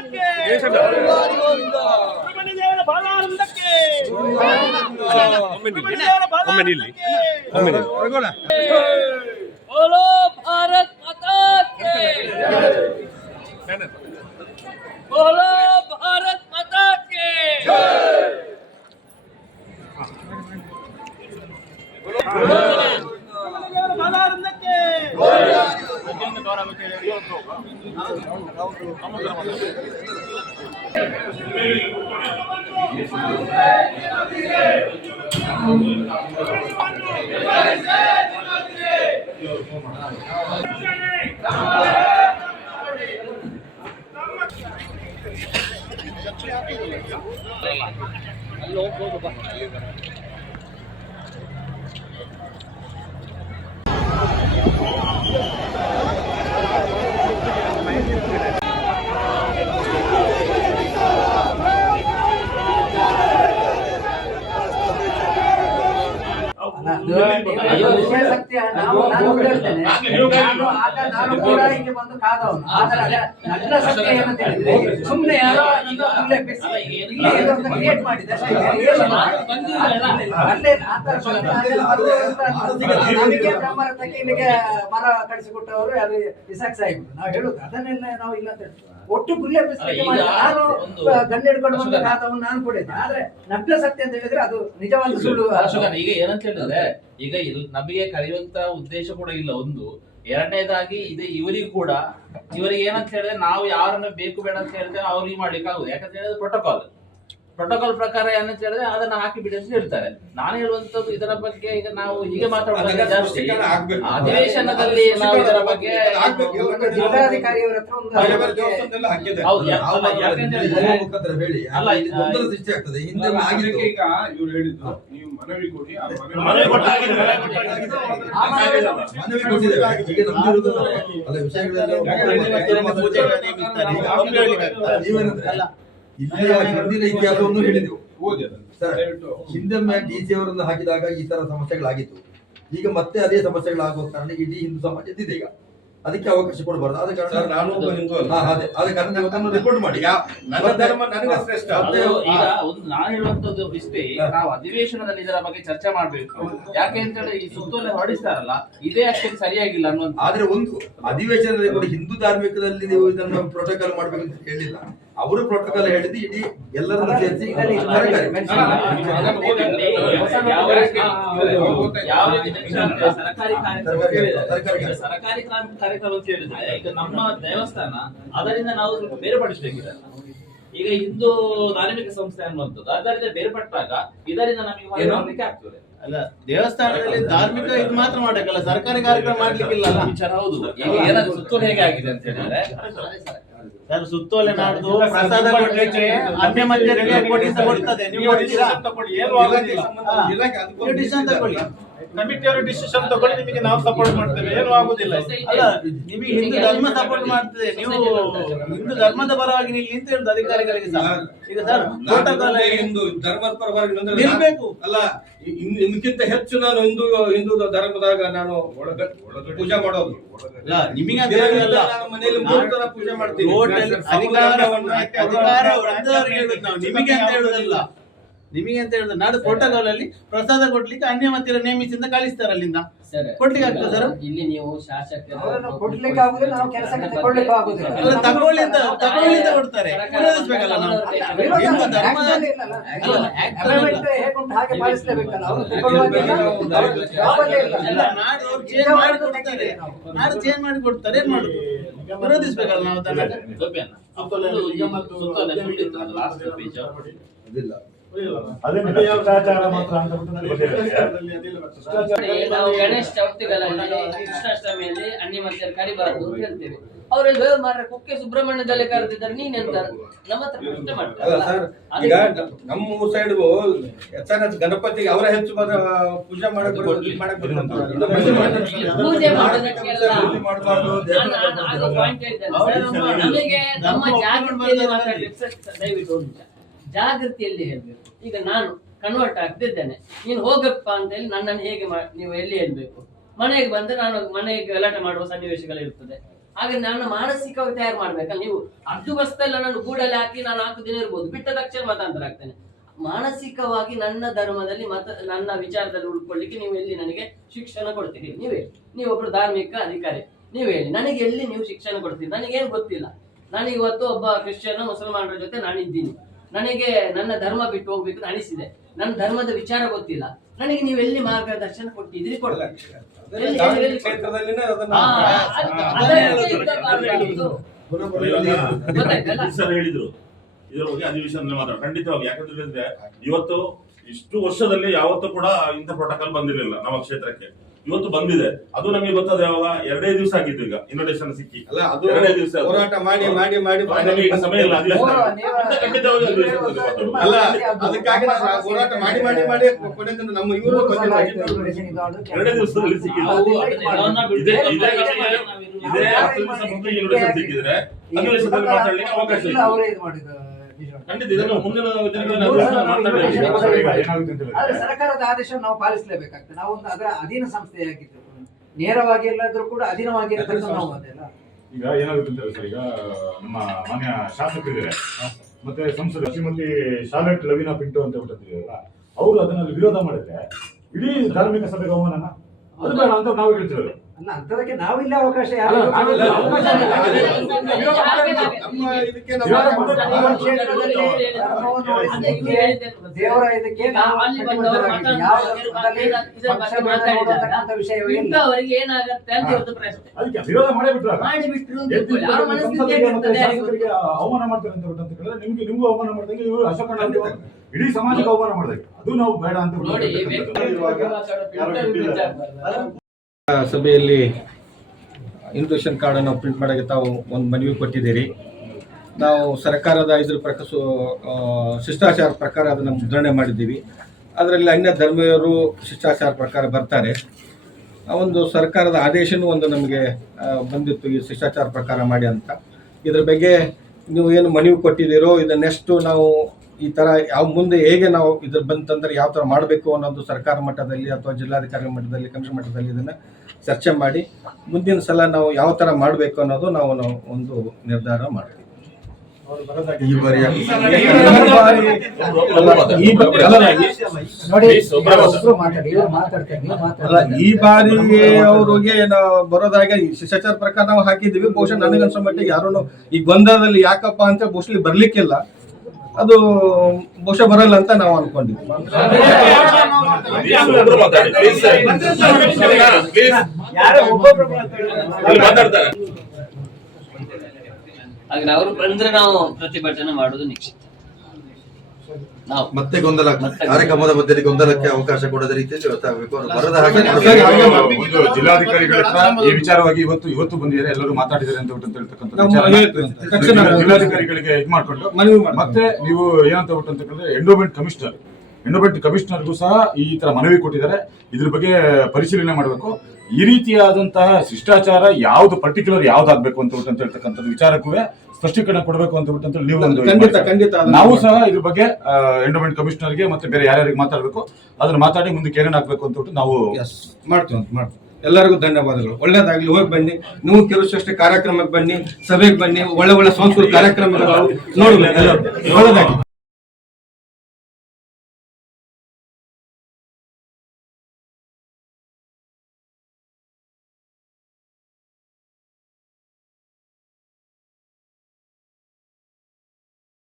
ಪಾದಾನಂದಕ್ಕೆ ಸುಬ್ರಹ್ಮಣ್ಯ ದೇವರ ಪಾದಾನಂದಕ್ಕೆ ಸುಬ್ರಹ್ಮಣ್ಯ ದೇವರ ಪಾದಾನಂದಕ್ಕೆ बोलो भारत माता के बोलो भारत माता के ಪಾದಾನಂದಕ್ಕೆ ವಿಷಯ ಸತ್ಯ. ನಾನು ಹೇಳ್ತೇನೆ, ನಾನು ಕೂಡ ಹಿಂಗೆ ಬಂದು ಕಾದವನು. ಆದರೆ ನನ್ನ ಸತ್ಯ ಏನಂತ ಹೇಳಿದ್ರೆ, ಸುಮ್ಮನೆ ಯಾರೋ ಕ್ರಿಯೇಟ್ ಮಾಡಿದೆ ಅಷ್ಟೇ. ಅಲ್ಲೇ ಆತರ ನಮಗೆ ಬ್ರಹ್ಮರಥಕ್ಕೆ ಇಲ್ಲಿಗೆ ಮರ ಕಡಿಸಿಕೊಟ್ಟವರು ಅದು ವಿಸಾಕ್ ಸಾಹಿಬ್. ನಾವು ಹೇಳುದು ಅದನ್ನೆಲ್ಲ ನಾವು ಇಲ್ಲ ಅಂತ ಹೇಳ್ತೀವಿ. ಒಟ್ಟು ಗುಲ್ಲೆ ಬಿಸ್ಲಿಕ್ಕೆ ಮಾಡಿ ನಾನು ಗಂಡ ಹಿಡ್ಕೊಂಡು ಬಂದು ಕಾದವನು ನಾನು ಕೂಡ ಇದ್ದೆ. ಆದ್ರೆ ನಗ್ನ ಸತ್ಯ ಅಂತ ಹೇಳಿದ್ರೆ ಅದು ನಿಜವಾದ ಸುಳ್ಳು. ಈಗ ಏನಂತ ಹೇಳಿದ್ರೆ, ಈಗ ನಮಗೆ ಕರೆಯುವಂತ ಉದ್ದೇಶ ಕೂಡ ಇಲ್ಲ ಒಂದು. ಎರಡನೇದಾಗಿ ಇದು ಇವರಿಗೂ ಕೂಡ ಇವರಿಗೆ ಏನಂತ ಹೇಳಿದ್ರೆ, ನಾವು ಯಾರನ್ನ ಬೇಕು ಬೇಡ ಅಂತ ಹೇಳಿದ್ರೆ ಅವ್ರಿಗೆ ಮಾಡ್ಲಿಕ್ಕೆ ಆಗುದು. ಯಾಕಂತ ಹೇಳಿದ್ರೆ ಪ್ರೋಟೋಕಾಲ್ ಪ್ರಕಾರ ಏನಂತ ಹೇಳಿದ್ರೆ ಅದನ್ನ ಹಾಕಿ ಬಿಡಿ ಅಂತ ಹೇಳ್ತಾರೆ. ನಾನು ಹೇಳುವಂತದ್ದು ಇದರ ಬಗ್ಗೆ ಈಗ ನಾವು ಹೀಗೆ ಮಾತಾಡೋದು ಜಾಸ್ತಿ. ಅಧಿವೇಶನದಲ್ಲಿ ನಾವು ಇದರ ಬಗ್ಗೆ ಜಿಲ್ಲಾಧಿಕಾರಿಯವರ ಹತ್ರ ಒಂದು ಸೃಷ್ಟಿ ಆಗ್ತದೆ. ಹಿಂದೆ ಈಗ ಇವ್ರು ಹೇಳಿದ್ರು, ನೀವು ಮನವಿ ಕೊಡಿ, ಮನವಿ ಕೊಟ್ಟಿದ್ದೇವೆ. ಈಗ ನಮ್ದು ಅಲ್ಲ ವಿಷಯಗಳೆಲ್ಲ ಇಲ್ಲಿಯ ಹಿಂದಿನ ಇತಿಹಾಸವನ್ನು ಹೇಳಿದೆವು ಸರ್. ಹಿಂದೊಮ್ಮೆ ಡಿಸಿ ಅವರನ್ನು ಹಾಕಿದಾಗ ಈ ತರ ಸಮಸ್ಯೆಗಳಾಗಿತ್ತು. ಈಗ ಮತ್ತೆ ಅದೇ ಸಮಸ್ಯೆಗಳಾಗುವ ಕಾರಣ ಇಡೀ ಹಿಂದೂ ಸಮಾಜ ಎದ್ದಿದೆ. ಈಗ ಅದಕ್ಕೆ ಅವಕಾಶ ಕೊಡಬಾರ್ದು. ಆದ ಕಾರಣ ನಾನು ಆದ ಕಾರಣ ಇವತ್ತನ್ನು ರಿಪೋರ್ಟ್ ಮಾಡಿ. ಈಗ ಒಂದು ನಾನು ಹೇಳುವಂತದ್ದು ಇಷ್ಟೇ, ನಾವು ಅಧಿವೇಶನದಲ್ಲಿ ಇದರ ಬಗ್ಗೆ ಚರ್ಚೆ ಮಾಡ್ಬೇಕು. ಯಾಕೆ ಅಂತ ಹೇಳಿ ಈ ಸುತ್ತೋಲೆ ಹೊರಡಿಸ್ತಾರಲ್ಲ, ಇದೇ ಅಷ್ಟೇ ಸರಿಯಾಗಿಲ್ಲ ಅನ್ನುವಂತ. ಆದ್ರೆ ಒಂದು ಅಧಿವೇಶನದಲ್ಲಿ ಕೂಡ ಹಿಂದೂ ಧಾರ್ಮಿಕದಲ್ಲಿ ನೀವು ಇದನ್ನು ಪ್ರೋಟೋಕಾಲ್ ಮಾಡ್ಬೇಕು ಅಂತ ಹೇಳಿಲ್ಲ. ಅವರು ಪ್ರೋಟೋಕಾಲ್ ಹೇಳಿದ್ದು ಇಡೀ ಎಲ್ಲರನ್ನು ಸೇರಿಸಿ ಸರ್ಕಾರಿ ಕಾರ್ಯಕ್ರಮ ಅಂತ ಹೇಳಿದ್ರೆ, ಈಗ ನಮ್ಮ ದೇವಸ್ಥಾನ ಅದರಿಂದ ನಾವು ಸ್ವಲ್ಪ ಬೇರ್ಪಡಿಸಬೇಕಿದೆ. ಈಗ ಹಿಂದೂ ಧಾರ್ಮಿಕ ಸಂಸ್ಥೆ ಅನ್ನುವಂಥದ್ದು ಅದರಿಂದ ಬೇರ್ಪಟ್ಟಾಗ ಇದರಿಂದ ನಮಗೆ ಮಾಡಲಿಕ್ಕೆ ಆಗ್ತದೆ. ಅಲ್ಲ, ದೇವಸ್ಥಾನದಲ್ಲಿ ಧಾರ್ಮಿಕ ಇದು ಮಾತ್ರ ಮಾಡಬೇಕಲ್ಲ, ಸರ್ಕಾರಿ ಕಾರ್ಯಕ್ರಮ ಮಾಡ್ಲಿಕ್ಕಿಲ್ಲ. ವಿಚಾರ ಹೌದು. ಈಗ ಏನಾದ್ರು ಸುತ್ತೋಲೆ ಹೇಗಾಗಿದೆ ಅಂತ ಹೇಳಿದ್ರೆ, ಸರ್ ಸುತ್ತೋಲೆ ನಾಡ್ದು ಪ್ರಸಾದ ಕೊಡ್ಲಿಕ್ಕೆ ಅನ್ಯ ಮಧ್ಯರಿಗೆ ನೋಟಿಸ್ ಕೊಡ್ತದೆ. ನೀವು ಡಿಸಿಷನ್ ತಗೊಳ್ಳಿ, ಕಮಿಟಿಯವರು ಡಿಸಿಷನ್ ತಗೊಳ್ಳಿ, ನಿಮಗೆ ನಾವು ಸಪೋರ್ಟ್ ಮಾಡ್ತೇವೆ, ಏನು ಆಗುದಿಲ್ಲ. ಅಲ್ಲ, ನಿಮಗೆ ಹಿಂದೂ ಧರ್ಮ ಸಪೋರ್ಟ್ ಮಾಡ್ತದೆ. ನೀವು ಹಿಂದೂ ಧರ್ಮದ ಪರವಾಗಿ ನಿಂತ ಹೇಳುದು ಅಧಿಕಾರಿಗಳಿಗೆ ಸಹ. ಈಗ ಸರ್ ಹಿಂದೂ ಧರ್ಮದ ಪರವಾಗಿ ನಿಲ್ಬೇಕು. ಅಲ್ಲ, ಇದಕ್ಕಿಂತ ಹೆಚ್ಚು ನಾನು ಹಿಂದೂ ಧರ್ಮದಾಗ ನಾನು ಪೂಜೆ ಮಾಡೋದು. ನಿಮಗೆ ನಾನು ಮನೆಯಲ್ಲಿ 3 ತರ ಪೂಜೆ ಮಾಡ್ತೀನಿ. ಅಧಿಕಾರ ಹೇಳುದು ನಾವು, ನಿಮಗೆ ಅಂತ ಹೇಳುದಲ್ಲ. ನಿಮಗೆ ಅಂತ ಹೇಳಿದ್ರೆ ನಾಡು ಪ್ರೋಟೋಕಾಲ್ ಅಲ್ಲಿ ಪ್ರಸಾದ ಕೊಡ್ಲಿಕ್ಕೆ ಅನ್ಯ ಮತ್ತಿರ ನೇಮಿಸಿಂದ ಕಳಿಸ್ತಾರೆ. ಅಲ್ಲಿಂದ ಕೊಡ್ಲಿಕ್ಕೆ ಆಗ್ತದೆ ಸರ್. ಇಲ್ಲಿ ನೀವು ಶಾಸಕರು ಕೊಡ್ಲಿಕ್ಕೆ ಆಗುದಿಲ್ಲ, ನಾವು ಕೆಲಸಕ್ಕೆ ತಗೊಳ್ಳಿಕ್ಕೆ ಆಗುದಿಲ್ಲ. ತಗೊಳ್ಳಿ ಅಂತ ಕೊಡ್ತಾರೆ, ಪೂರೈಸಬೇಕಲ್ಲ ನಾವು. ಹಿಂದೂ ಧರ್ಮ ಹಾಗೆ ಪಾಲಿಸಲೇಬೇಕಲ್ಲ. ಅವರು ತಗೊಳ್ಳುವಾಗಿಲ್ಲ, ನಾಡು ಚೇಂಜ್ ಮಾಡಿ ಕೊಡ್ತಾರೆ. ಏನ್ ಮಾಡುದು, ವಿರೋಧಿಸ್ಬೇಕಲ್ಲ ನಾವು ಅದನ್ನ. ಅದಿಲ್ಲ ನಾವು ಗಣೇಶ ಚೌತಿಗಳಲ್ಲಿ ಕೃಷ್ಣಾಷ್ಟಮಿಯಲ್ಲಿ ಅನ್ಯ ಮಧ್ಯದಲ್ಲಿ ಕರಿಬಾರದು ಅಂತ ಹೇಳ್ತೇವೆ. ಅವರೆಲ್ಲ ಮಾರ್ರೆ ಕುಕ್ಕೆ ಸುಬ್ರಹ್ಮಣ್ಯದಲ್ಲಿ ಕರೆದಿದ್ದಾರೆ, ನೀನೆಂತ ನಮ್ಮ ಹತ್ರ ಪ್ರಶ್ನೆ ಮಾಡ್ತಾರೆ. ಈಗ ನಮ್ಮ ಸೈಡ್ ಗಣಪತಿಗೆ ಅವರ ಹೆಚ್ಚು ಪೂಜೆ ಪೂಜೆ ಮಾಡೋದಕ್ಕೆಲ್ಲ ನಮಗೆ ನಮ್ಮ ಜಾಗೃತಿಯಲ್ಲಿ ದಯವಿಟ್ಟು ಜಾಗೃತಿಯಲ್ಲಿ ಹೇಳ್ಬೇಕು. ಈಗ ನಾನು ಕನ್ವರ್ಟ್ ಆಗ್ತಿದ್ದೇನೆ, ನೀನು ಹೋಗಪ್ಪ ಅಂತ ಹೇಳಿ ನನ್ನನ್ನು ಹೇಗೆ ನೀವು ಎಲ್ಲಿ ಹೇಳ್ಬೇಕು? ಮನೆಗೆ ಬಂದ್ರೆ ನಾನು ಮನೆಗೆ ಗಲಾಟೆ ಮಾಡುವ ಸನ್ನಿವೇಶಗಳಿರ್ತದೆ. ಹಾಗೆ ನನ್ನ ಮಾನಸಿಕವಾಗಿ ತಯಾರು ಮಾಡ್ಬೇಕಲ್ಲ. ನೀವು ಅರ್ಧ ಬಸ್ತಲ್ಲ ನಾನು ಗೂಡಲ್ಲಿ ಹಾಕಿ ನಾನು 4 ದಿನ ಇರ್ಬೋದು, ಬಿಟ್ಟ ತಕ್ಷಣ ಮತಾಂತರ ಆಗ್ತೇನೆ. ಮಾನಸಿಕವಾಗಿ ನನ್ನ ಧರ್ಮದಲ್ಲಿ ನನ್ನ ವಿಚಾರದಲ್ಲಿ ಉಳ್ಕೊಳ್ಳಿಕ್ಕೆ ನೀವು ಎಲ್ಲಿ ನನಗೆ ಶಿಕ್ಷಣ ಕೊಡ್ತೀರಿ? ನೀವೇ, ನೀವೊಬ್ರು ಧಾರ್ಮಿಕ ಅಧಿಕಾರಿ, ನೀವು ಹೇಳಿ ನನಗೆ ಎಲ್ಲಿ ನೀವು ಶಿಕ್ಷಣ ಕೊಡ್ತೀರಿ? ನನಗೇನು ಗೊತ್ತಿಲ್ಲ. ನಾನು ಇವತ್ತು ಒಬ್ಬ ಕ್ರಿಶ್ಚಿಯನ್ ಮುಸಲ್ಮಾನರ ಜೊತೆ ನಾನಿದ್ದೀನಿ, ನನಗೆ ನನ್ನ ಧರ್ಮ ಬಿಟ್ಟು ಹೋಗ್ಬೇಕು ಅನಿಸಿದೆ, ನನ್ನ ಧರ್ಮದ ವಿಚಾರ ಗೊತ್ತಿಲ್ಲ, ನನಗೆ ನೀವು ಎಲ್ಲಿ ಮಾರ್ಗದರ್ಶನ ಕೊಟ್ಟಿದ್ದೀರಿ? ಕೊಡಲ್ಲ. ಹೇಳಿದ್ರು ಇದರ ಬಗ್ಗೆ ಅಧಿವೇಶನದಲ್ಲಿ ಮಾತ್ರ ಖಂಡಿತವಾಗಿ. ಯಾಕಂತ ಹೇಳಿದ್ರೆ ಇವತ್ತು ಇಷ್ಟು ವರ್ಷದಲ್ಲಿ ಯಾವತ್ತೂ ಕೂಡ ಇಂಥ ಪ್ರೋಟೋಕಾಲ್ ಬಂದಿರಲಿಲ್ಲ ನಮ್ಮ ಕ್ಷೇತ್ರಕ್ಕೆ. ಇವತ್ತು ಬಂದಿದೆ. ಅದು ನಮಗೆ ಗೊತ್ತಾದ ಯಾವಾಗ 2 ದಿವಸ ಆಗಿತ್ತು. ಈಗ ಇನ್ವಿಟೇಷನ್ ಸಿಕ್ಕಿ 2 ದಿವಸ ಹೋರಾಟ ಮಾಡಿ ಮಾಡಿ ಮಾಡಿ ನಮಗೆ ಈಗ ಸಮಯ ಇಲ್ಲ ಅಧಿವೇಶನ. ಖಂಡಿತವಾಗಿ ಅಧಿವೇಶನದಲ್ಲಿ ಅಲ್ಲ, ಅದಕ್ಕಾಗಿ ನಾವು ಹೋರಾಟ ಮಾಡಿ ಮಾಡಿ ಮಾಡಿ ಕೊನೆಗೆ ನಮ್ಮ ಇವರು 2 ದಿವಸದಲ್ಲಿ ಸಿಕ್ಕಿಲ್ಲ. ಇದೇ ಇನ್ವಿಟೇಷನ್ ಸಿಕ್ಕಿದ್ರೆ ಅಧಿವೇಶನದಲ್ಲಿ ಮಾತಾಡ್ಲಿಕ್ಕೆ ಅವಕಾಶ ಇಲ್ಲ. ಖಂಡಿತ ಇದನ್ನು ಮುಂದಿನ ದಿನಗಳಲ್ಲಿ ಆದ್ರೆ ಸರ್ಕಾರದ ಆದೇಶ ನಾವು ಪಾಲಿಸಲೇಬೇಕಾಗ್ತದೆ. ನಾವು ಒಂದು ಅದರ ಅಧೀನ ಸಂಸ್ಥೆಯಾಗಿದ್ದು ನೇರವಾಗಿ ಎಲ್ಲಾದ್ರೂ ಕೂಡ ಅಧೀನವಾಗಿರತಕ್ಕ ನಾವು ಅದೆಲ್ಲ. ಈಗ ಏನಾಗುತ್ತೆ ಅಂತ ಸರ್, ಈಗ ನಮ್ಮ ಮಾನ್ಯ ಶಾಸಕರಿದ್ದಾರೆ ಮತ್ತೆ ಸಂಸದ ಶ್ರೀಮತಿ ಶಾರ್ಲೆಟ್ ಲವೀನಾ ಪಿಂಟೋ ಅಂತ ಹೇಳ್ತಿದ್ದೀರಲ್ಲ, ಅವರು ಅದನ್ನ ವಿರೋಧ ಮಾಡಿದ್ರೆ ಇಡೀ ಧಾರ್ಮಿಕ ಸಭೆಗೆ ಅವಮಾನ, ಅದು ಬೇಡ ಅಂತ ನಾವು ಹೇಳ್ತಿರೋದು. ಅಲ್ಲ, ಅಂತದಕ್ಕೆ ನಾವಿಲ್ಲ ಅವಕಾಶ ದೇವರ ಇದಕ್ಕೆ ಅವರಿಗೆ ಏನಾಗತ್ತೆ ಅಂತ ಇವತ್ತು ಪ್ರಶ್ನೆ. ಅದಕ್ಕೆ ವಿರೋಧ ಮಾಡಿಬಿಟ್ರು ಶಾಸಕರಿಗೆ ಅವಮಾನ ಮಾಡ್ತಾರೆ ಅಂತ ಹೇಳಿದ್ರೆ ನಿಮ್ಗೂ ಅವಮಾನ ಮಾಡಿದಂಗೆ ಇವರು ಅಶೋಕಣ್ಣ ಇಡೀ ಸಮಾಜಕ್ಕೆ ಅವಮಾನ ಮಾಡಿದಂಗೆ, ಅದು ನಾವು ಬೇಡ ಅಂತ ಸಭೆಯಲ್ಲಿ ಇನ್ವಿಟೇಷನ್ ಕಾರ್ಡನ್ನು ಪ್ರಿಂಟ್ ಮಾಡೋಕ್ಕೆ ತಾವು ಒಂದು ಮನವಿ ಕೊಟ್ಟಿದ್ದೀರಿ. ನಾವು ಸರ್ಕಾರದ ಇದ್ರ ಶಿಷ್ಟಾಚಾರ ಪ್ರಕಾರ ಅದನ್ನು ಮುದ್ರಣೆ ಮಾಡಿದ್ದೀವಿ. ಅದರಲ್ಲಿ ಅನ್ಯ ಧರ್ಮೀಯರು ಶಿಷ್ಟಾಚಾರ ಪ್ರಕಾರ ಬರ್ತಾರೆ. ಒಂದು ಸರ್ಕಾರದ ಆದೇಶನೂ ಒಂದು ನಮಗೆ ಬಂದಿತ್ತು, ಈ ಶಿಷ್ಟಾಚಾರ ಪ್ರಕಾರ ಮಾಡಿ ಅಂತ. ಇದ್ರ ಬಗ್ಗೆ ನೀವು ಏನು ಮನವಿ ಕೊಟ್ಟಿದ್ದೀರೋ ಇದನ್ನೆಷ್ಟು ನಾವು ಈ ಥರ ಯಾವ ಮುಂದೆ ಹೇಗೆ ನಾವು ಇದ್ರ ಬಂತಂದ್ರೆ ಯಾವ ಥರ ಮಾಡಬೇಕು ಅನ್ನೋದು ಸರ್ಕಾರ ಮಟ್ಟದಲ್ಲಿ ಅಥವಾ ಜಿಲ್ಲಾಧಿಕಾರಿ ಮಟ್ಟದಲ್ಲಿ ಕಮಿಷನ್ ಮಟ್ಟದಲ್ಲಿ ಇದನ್ನು ಚರ್ಚೆ ಮಾಡಿ ಮುಂದಿನ ಸಲ ನಾವು ಯಾವ ಥರ ಮಾಡಬೇಕು ಅನ್ನೋದು ನಾವು ಒಂದು ನಿರ್ಧಾರ ಮಾಡ್ತೀವಿ. ಈ ಬಾರಿ ಅವ್ರಿಗೆ ನಾವು ಬರೋದಾಗೆ ಶಿಷ್ಟಾಚಾರ ಪ್ರಕಾರ ನಾವು ಹಾಕಿದ್ದೀವಿ. ಬಹುಶಃ ನನಗನ್ಸೋ ಮಟ್ಟಿಗೆ ಯಾರು ಈ ಗೊಂದಲದಲ್ಲಿ ಯಾಕಪ್ಪ ಅಂತ ಬಹುಶಃ ಬರ್ಲಿಕ್ಕಿಲ್ಲ, ಅದು ಬಹುಶಃ ಬರಲ್ಲ ಅಂತ ನಾವು ಅನ್ಕೊಂಡಿದ್ವಿ. ಹಾಗೆ ಅವರು ಬಂದ್ರೆ ನಾವು ಪ್ರತಿಭಟನೆ ಮಾಡುದು ನಿಶ್ಚಿತ. ನಾವು ಮತ್ತೆ ಗೊಂದಲ ಕಾರ್ಯಕ್ರಮದ ಮಧ್ಯದಲ್ಲಿ ಗೊಂದಲಕ್ಕೆ ಅವಕಾಶ ಕೊಡದ ರೀತಿಯಲ್ಲಿ ಗೊತ್ತಾಗಬೇಕು. ಬರದ ಹಾಗೆ ಒಂದು ಜಿಲ್ಲಾಧಿಕಾರಿಗಳ ಹತ್ರ ಈ ವಿಚಾರವಾಗಿ ಇವತ್ತು ಬಂದಿದ್ದಾರೆ, ಎಲ್ಲರೂ ಮಾತಾಡಿದ್ದಾರೆ ಅಂತ ಹೇಳ್ತಕ್ಕಂಥ ಜಿಲ್ಲಾಧಿಕಾರಿಗಳಿಗೆ ಇದು ಮಾಡ್ಕೊಂಡು ಮತ್ತೆ ನೀವು ಏನಂತ ಅಂತ ಹೇಳಿದ್ರೆ ಎಂಡೋಮೆಂಟ್ ಕಮಿಷನರ್ಗೂ ಸಹ ಈ ತರ ಮನವಿ ಕೊಟ್ಟಿದ್ದಾರೆ. ಇದ್ರ ಬಗ್ಗೆ ಪರಿಶೀಲನೆ ಮಾಡಬೇಕು. ಈ ರೀತಿಯಾದಂತಹ ಶಿಷ್ಟಾಚಾರ ಯಾವ್ದು ಪರ್ಟಿಕ್ಯುಲರ್ ಯಾವ್ದಾಗ್ಬೇಕು ಅಂತ ಹೇಳ್ತಕ್ಕಂಥದ್ದು ವಿಚಾರಕ್ಕೂ ಸ್ಪಷ್ಟೀಕರಣ ಕೊಡಬೇಕು ಅಂತ ನೀವು ನಾವು ಸಹ ಇದ್ರ ಬಗ್ಗೆ ಎಂಡೋಮೆಂಟ್ ಕಮಿಷನರ್ಗೆ ಮತ್ತೆ ಬೇರೆ ಯಾರ್ಯಾರಿಗೆ ಮಾತಾಡಬೇಕು ಅದನ್ನ ಮಾತಾಡಿ ಮುಂದಕ್ಕೆ ಏನೇನಾಗಬೇಕು ಅಂತ ನಾವು ಮಾಡ್ತೀವಿ. ಎಲ್ಲರಿಗೂ ಧನ್ಯವಾದಗಳು. ಒಳ್ಳೇದಾಗ್ಲಿ. ಹೋಗಿ ಬನ್ನಿ, ನೀವು ಕೆಲವಷ್ಟು ಕಾರ್ಯಕ್ರಮಕ್ಕೆ ಬನ್ನಿ, ಸಭೆಗೆ ಬನ್ನಿ, ಒಳ್ಳೆ ಸಾಂಸ್ಕೃತಿಕ ಕಾರ್ಯಕ್ರಮಗಳು ನೋಡಿ. ಒಳ್ಳೆದಾಗಿ.